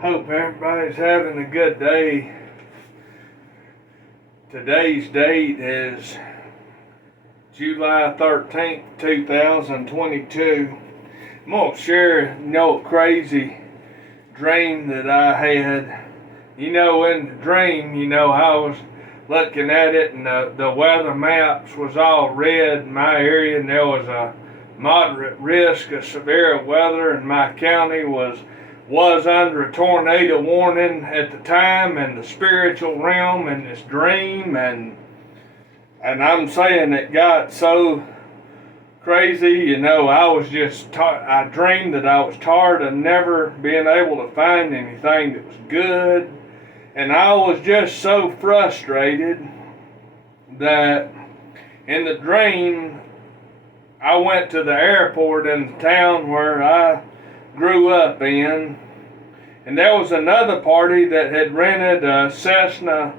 Hope everybody's having a good day. Today's date is July 13th, 2022. I'm going to share a crazy dream that I had. In the dream, I was looking at it and the weather maps was all red in my area, and there was a moderate risk of severe weather, and my county was under a tornado warning at the time in the spiritual realm in this dream, and I'm saying it got so crazy, I was just I dreamed that I was tired of never being able to find anything that was good, and I was just so frustrated that in the dream I went to the airport in the town where I grew up in, and there was another party that had rented a Cessna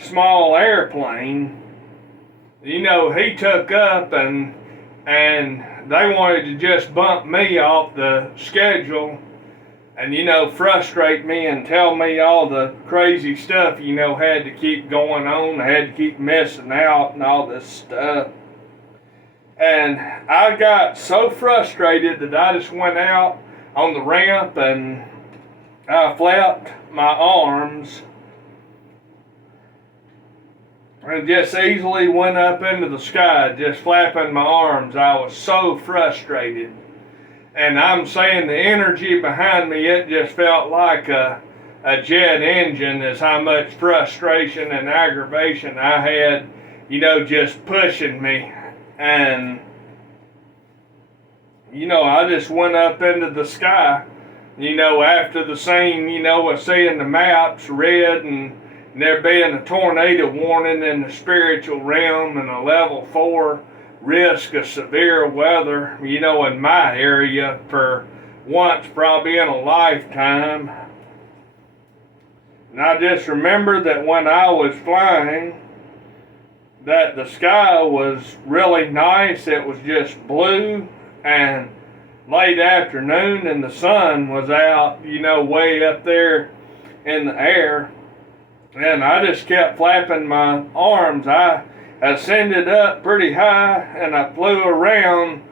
small airplane. He took up and they wanted to just bump me off the schedule and frustrate me and tell me all the crazy stuff had to keep going on. I had to keep missing out and all this stuff. And I got so frustrated that I just went out on the ramp and I flapped my arms and just easily went up into the sky, just flapping my arms. I was so frustrated. And I'm saying the energy behind me, it just felt like a jet engine, is how much frustration and aggravation I had, just pushing me. And I just went up into the sky, after the scene, of seeing the maps red and there being a tornado warning in the spiritual realm and a level 4 risk of severe weather, in my area for once probably in a lifetime. And I just remember that when I was flying, that the sky was really nice. It was just blue and late afternoon, and the sun was out, way up there in the air. And I just kept flapping my arms. I ascended up pretty high and I flew around.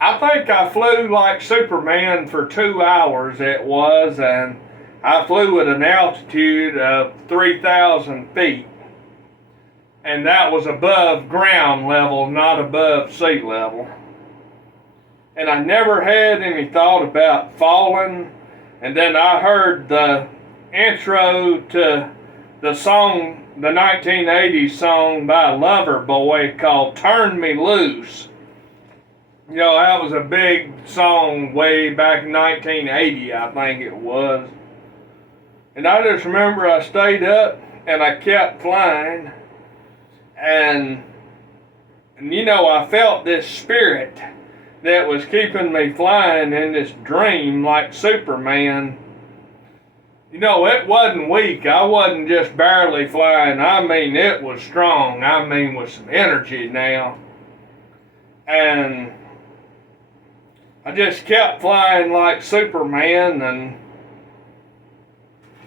I think I flew like Superman for 2 hours it was, and I flew at an altitude of 3,000 feet. And that was above ground level, not above sea level. And I never had any thought about falling. And then I heard the intro to the song, the 1980s song by Loverboy called Turn Me Loose. That was a big song way back in 1980, I think it was. And I just remember I stayed up and I kept flying. And I felt this spirit that was keeping me flying in this dream like Superman. It wasn't weak. I wasn't just barely flying. I mean, it was strong. I mean, with some energy now. And I just kept flying like Superman, and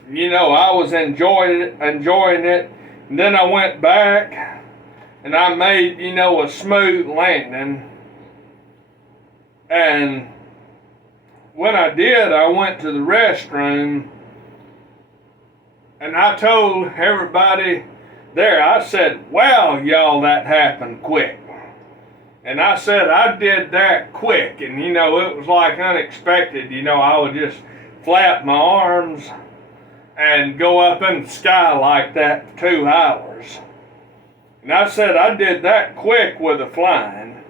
I was enjoying it. And then I went back and I made, a smooth landing. And when I did, I went to the restroom. And I told everybody there, I said, wow, y'all, that happened quick. And I said, I did that quick. And, it was like unexpected. I would just flap my arms and go up in the sky like that for 2 hours. And I said, I did that quick with the flying.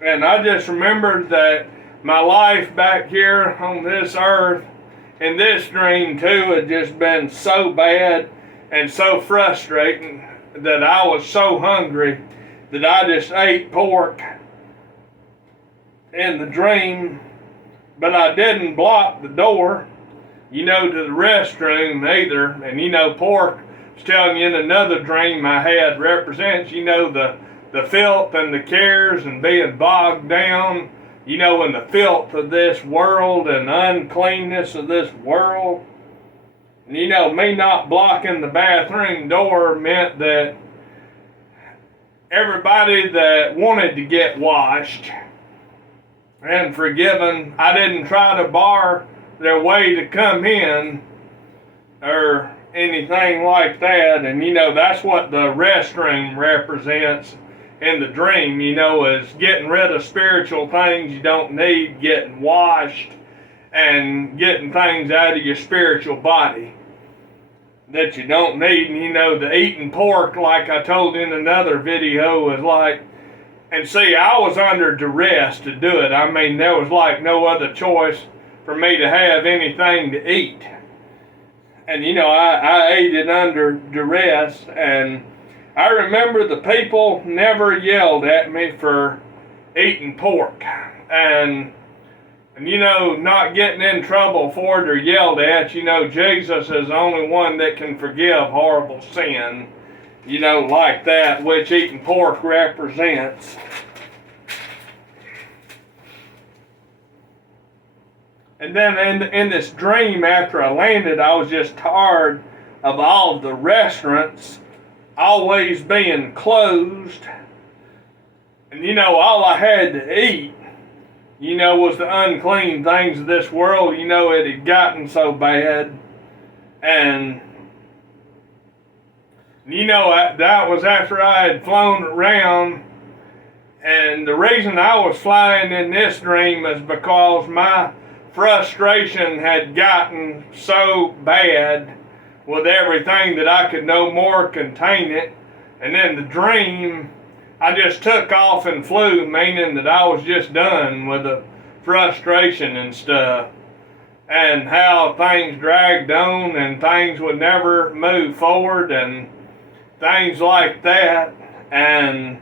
And I just remembered that my life back here on this earth, in this dream too, had just been so bad and so frustrating that I was so hungry that I just ate pork in the dream, but I didn't block the door, to the restroom either. And pork, I was telling you in another dream I had, represents, the filth and the cares and being bogged down in the filth of this world and uncleanness of this world. And me not blocking the bathroom door meant that everybody that wanted to get washed and forgiven, I didn't try to bar their way to come in or anything like that. And that's what the restroom represents in the dream, is getting rid of spiritual things you don't need, getting washed, and getting things out of your spiritual body that you don't need. And the eating pork, like I told in another video, is like, and see, I was under duress to do it. I mean, there was like no other choice for me to have anything to eat. And I ate it under duress, and I remember the people never yelled at me for eating pork, and not getting in trouble for it or yelled at. Jesus is the only one that can forgive horrible sin, like that, which eating pork represents. And then in this dream, after I landed, I was just tired of all the restaurants always being closed. And all I had to eat, was the unclean things of this world. It had gotten so bad. And that was after I had flown around. And the reason I was flying in this dream is because my frustration had gotten so bad with everything that I could no more contain it. And in the dream, I just took off and flew, meaning that I was just done with the frustration and stuff, and how things dragged on and things would never move forward and things like that. And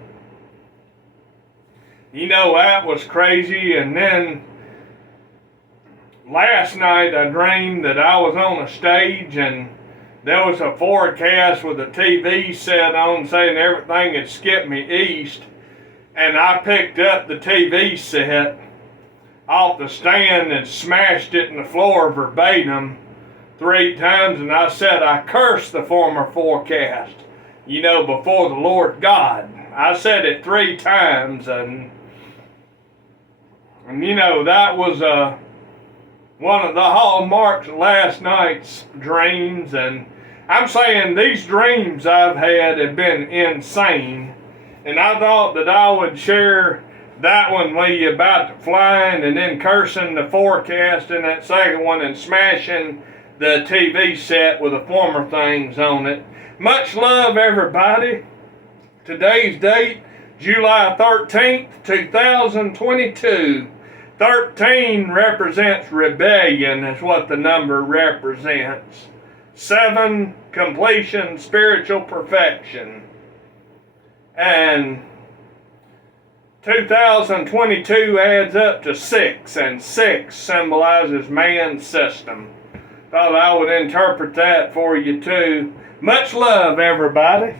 that was crazy. And then last night I dreamed that I was on a stage and there was a forecast with a TV set on saying everything had skipped me east, and I picked up the TV set off the stand and smashed it in the floor verbatim 3 times, and I said I cursed the former forecast, before the Lord God. I said it 3 times, and that was one of the hallmarks of last night's dreams. And I'm saying these dreams I've had have been insane, and I thought that I would share that one with you about the flying and then cursing the forecast, and that second one and smashing the TV set with the former things on it. Much love, everybody. Today's date, July 13th, 2022. 13 represents rebellion, is what the number represents. 7, completion, spiritual perfection. And 2022 adds up to 6, and 6 symbolizes man's system. Thought I would interpret that for you too. Much love, everybody.